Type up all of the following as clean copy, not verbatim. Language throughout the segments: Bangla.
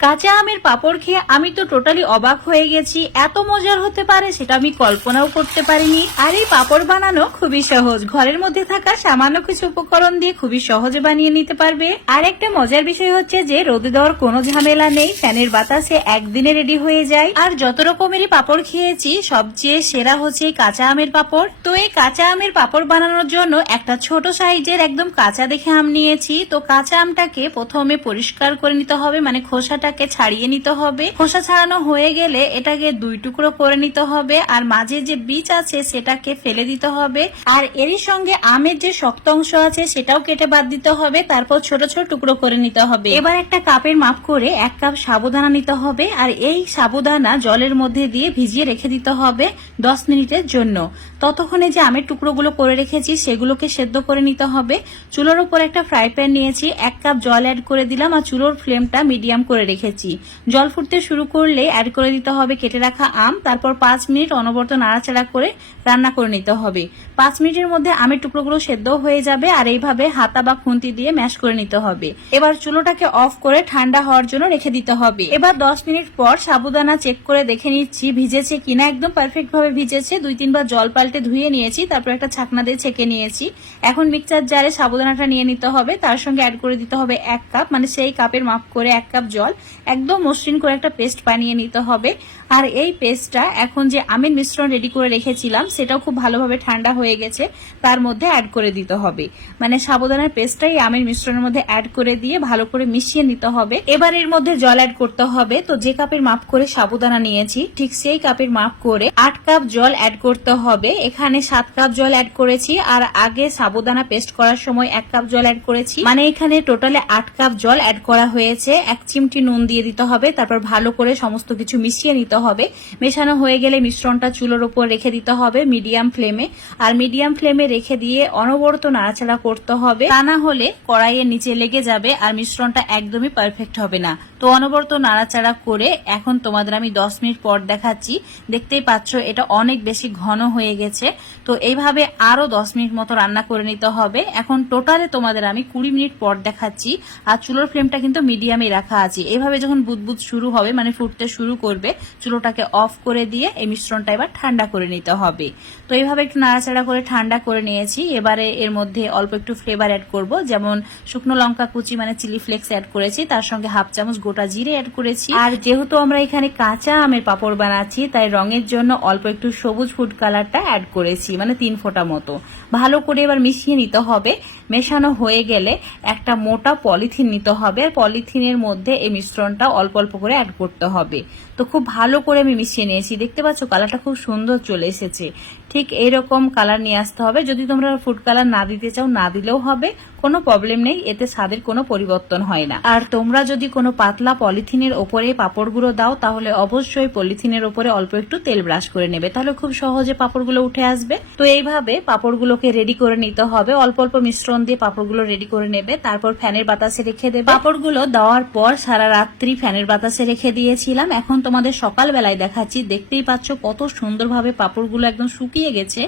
কাঁচা আমের পাঁপড় খেয়ে আমি তো টোটালি অবাক হয়ে গেছি। এত মজার হতে পারে সেটা আমি কল্পনাও করতে পারিনি। আর এই পাঁপড় বানানো খুবই সহজ, ঘরের মধ্যে থাকা সামান্য কিছু উপকরণ দিয়ে খুবই সহজে বানিয়ে নিতে পারবে। আর একটা মজার বিষয় হচ্ছে যে রোদে দেওয়ার কোনো ঝামেলা নেই, ফ্যানের বাতাসে একদিনে রেডি হয়ে যায়। আর যত রকমেরই পাঁপড় খেয়েছি সবচেয়ে সেরা হচ্ছে কাঁচা আমের পাঁপড়। তো এই কাঁচা আমের পাঁপড় বানানোর জন্য একটা ছোট সাইজের একদম কাঁচা দেখে আম নিয়েছি। তো কাঁচা আমটাকে প্রথমে পরিষ্কার করে নিতে হবে, মানে খোসাটা ছাড়িয়ে নিতে হবে। খোসা ছাড়ানো হয়ে গেলে এটাকে দুই টুকরো করে নিতে হবে, আর মাঝে যে বীজ আছে সেটাকে ফেলে দিতে হবে। আর এরই সঙ্গে আমের যে শক্ত অংশ আছে সেটাও কেটে বাদ দিতে হবে। তারপর ছোট ছোট টুকরো করে নিতে হবে। এবার একটা কাপের মাপ করে 1 কাপ সাবুদানা নিতে হবে, আর এই সাবুদানা জলের মধ্যে দিয়ে ভিজিয়ে রেখে দিতে হবে 10 মিনিটের জন্য। ততক্ষণে যে আমের টুকরোগুলো করে রেখেছি সেগুলোকে সেদ্ধ করে নিতে হবে। চুলোর উপর একটা ফ্রাই প্যান নিয়েছি, 1 কাপ জল অ্যাড করে দিলাম, আর চুলোর ফ্লেমটা মিডিয়াম করে রেখেছি। জল ফুটতে শুরু করলে অ্যাড করে দিতে হবে কেটে রাখা আম। তারপর 5 মিনিট অনবরত নাড়াচাড়া করে রান্না করে নিতে হবে। 5 মিনিটের মধ্যে আমের টুকরোগুলো সেদ্ধ হয়ে যাবে, আর এইভাবে হাতা বা খুন্তি দিয়ে ম্যাশ করে নিতে হবে। এবার চুলোটাকে অফ করে ঠান্ডা হওয়ার জন্য রেখে দিতে হবে। এবার 10 মিনিট পর সাবুদানা চেক করে দেখে নিচ্ছি ভিজেছে কিনা। একদম পারফেক্ট ভাবে ভিজেছে। 2-3 বার জল পাল্টে ধুয়ে নিয়েছি, তারপর একটা ছাকনা দিয়ে ছেঁকে নিয়েছি। এখন মিক্সচার জারে সাবুদানাটা নিয়ে নিতে হবে, তার সঙ্গে অ্যাড করে দিতে হবে 1 কাপ, মানে সেই কাপের মাপ করে 1 কাপ জল। একদম মসৃণ করে একটা পেস্ট বানিয়ে নিতে হবে। আর এই পেস্টটা এখন যে আমের মিশ্রণ রেডি করে রেখেছিলাম সেটাও খুব ভালোভাবে ঠান্ডা হয়ে গেছে, তার মধ্যে অ্যাড করে দিতে হবে। মানে সাবুদানার পেস্টটাই আমের মিশ্রণের মধ্যে অ্যাড করে দিয়ে ভালো করে মিশিয়ে নিতে হবে। এবার এর মধ্যে জল অ্যাড করতে হবে। তো যে কাপের মাপ করে সাবুদানা নিয়েছি ঠিক সেই কাপের মাপ করে 8 কাপ জল অ্যাড করতে হবে। এখানে 7 কাপ জল অ্যাড করেছি, আর আগে সাবুদানা পেস্ট করার সময় 1 কাপ জল অ্যাড করেছি। মানে এখানে টোটালে 8 কাপ জল অ্যাড করা হয়েছে। 1 চিমটি নুন দিয়ে দিতে হবে, তারপর ভালো করে সমস্ত কিছু মিশিয়ে নিতে হবে। মেশানো হয়ে গেলে মিশ্রণটা চুলোর উপর রেখে দিতে হবে মিডিয়াম ফ্লেমে। আর মিডিয়াম ফ্লেমে রেখে দিয়ে অনবরত নাড়াচাড়া করতে হবে, তা না হলে কড়াইয়ের নিচে লেগে যাবে আর মিশ্রণটা একদমই পারফেক্ট হবে না। তো অনবরত নাড়াচাড়া করে এখন তোমাদের আমি 10 মিনিট পর দেখাচ্ছি। দেখতেই পাচ্ছ এটা অনেক বেশি ঘন হয়ে গেছে। তো এইভাবে আরো 10 মিনিট মতো রান্না করে নিতে হবে। এখন টোটালে তোমাদের আমি 20 মিনিট পর দেখাচ্ছি। আর চুলোর ফ্লেমটা কিন্তু মিডিয়ামে রাখা আছে। এইভাবে যখন বুদবুদ শুরু হবে, মানে ফুটতে শুরু করবে, চুলোটাকে অফ করে দিয়ে এই মিশ্রণটা এবার ঠান্ডা করে নিতে হবে। তো এইভাবে একটু নাড়াচাড়া করে ঠান্ডা করে নিয়েছি। এবারে এর মধ্যে অল্প একটু ফ্লেভার অ্যাড করব, যেমন শুকনো লঙ্কা কুচি মানে চিলি ফ্লেক্স অ্যাড করেছি, তার সঙ্গে 1/2 চামচ গোটা জিরে অ্যাড করেছি। আর যেহেতু আমরা এখানে কাঁচা আমের পাঁপড় বানাচ্ছি তাই রঙের জন্য অল্প একটু সবুজ ফুড কালারটা অ্যাড করেছি, মানে 3 ফোঁটা মতো। ভালো করে এবার মিশিয়ে নিতে হবে। মেশানো হয়ে গেলে একটা মোটা পলিথিন নিতে হবে, আর পলিথিনের মধ্যে এই মিশ্রণটা অল্প অল্প করে অ্যাড করতে হবে। তো খুব ভালো করে আমি মিশিয়ে নিয়েছি। দেখতে পাচ্ছ কালারটা খুব সুন্দর চলে এসেছে। ঠিক এইরকম কালার নিয়ে আসতে হবে। যদি তোমরা ফুড কালার না দিতে চাও না দিলেও হবে, কোনো প্রবলেম নেই, এতে স্বাদের কোনো পরিবর্তন হয় না। আর তোমরা যদি কোনো পাতলা পলিথিনের ওপরে পাঁপড়গুলো দাও তাহলে অবশ্যই পলিথিনের ওপরে অল্প একটু তেল ব্রাশ করে নেবে, তাহলে খুব সহজে পাঁপড়গুলো উঠে আসবে। তো এইভাবে পাঁপড়গুলোকে রেডি করে নিতে হবে। অল্প অল্প মিশ্রণ দিয়ে পাঁপড়গুলো রেডি করে নেবে, তারপর ফ্যানের বাতাসে রেখে দেবে। পাঁপড়গুলো দেওয়ার পর সারা রাত্রি ফ্যানের বাতাসে রেখে দিয়েছিলাম। এখন তোমাদের সকালবেলায় দেখাচ্ছি। দেখতেই পাচ্ছ কত সুন্দরভাবে পাঁপড়গুলো একদম শুকিয়ে গেছে।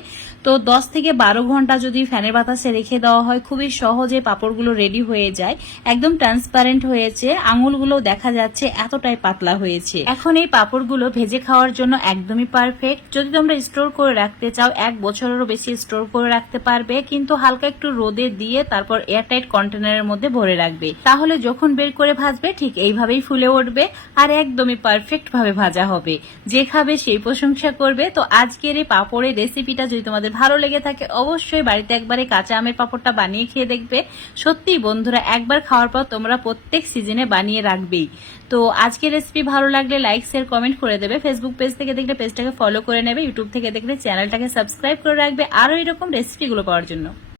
তো 10 থেকে 12 ঘন্টা যদি ফ্যানের বাতাসে রেখে দেওয়া হয় খুবই সহজে পাঁপড়গুলো রেডি হয়ে যায়। একদম ট্রান্সপারেন্ট হয়েছে, আঙুলগুলো দেখা যাচ্ছে এতটাই পাতলা হয়েছে। এখন এই পাঁপড়গুলো ভেজে খাওয়ার জন্য একদমই পারফেক্ট। যদি তোমরা স্টোর করে রাখতে চাও 1 বছরেরও বেশি স্টোর করে রাখতে পারবে, কিন্তু হালকা একটু রোদে দিয়ে তারপর এয়ারটাইট কন্টেনারের মধ্যে ভরে রাখবে, তাহলে যখন বের করে ভাজবে ঠিক এইভাবেই ফুলে উঠবে আর একদমই পারফেক্ট ভাবে ভাজা হবে। যে খাবে সেই প্রশংসা করবে। তো আজকের এই পাঁপড়ের রেসিপিটা যদি তোমাদের ভালো লেগে থাকে অবশ্যই বাড়িতে একবারে কাঁচা আমের পাঁপড়টা বানিয়ে খেয়ে দেখবে। সত্যি বন্ধুরা, একবার খাওয়ার পর তোমরা প্রত্যেক সিজনে বানিয়ে রাখবেই। তো আজকের রেসিপি ভালো লাগলে লাইক শেয়ার কমেন্ট করে দেবে। ফেসবুক পেজ থেকে দেখলে পেজটাকে ফলো করে নেবে, ইউটিউব থেকে দেখলে চ্যানেলটাকে সাবস্ক্রাইব করে রাখবে আরো এরকম রেসিপিগুলো পাওয়ার জন্য।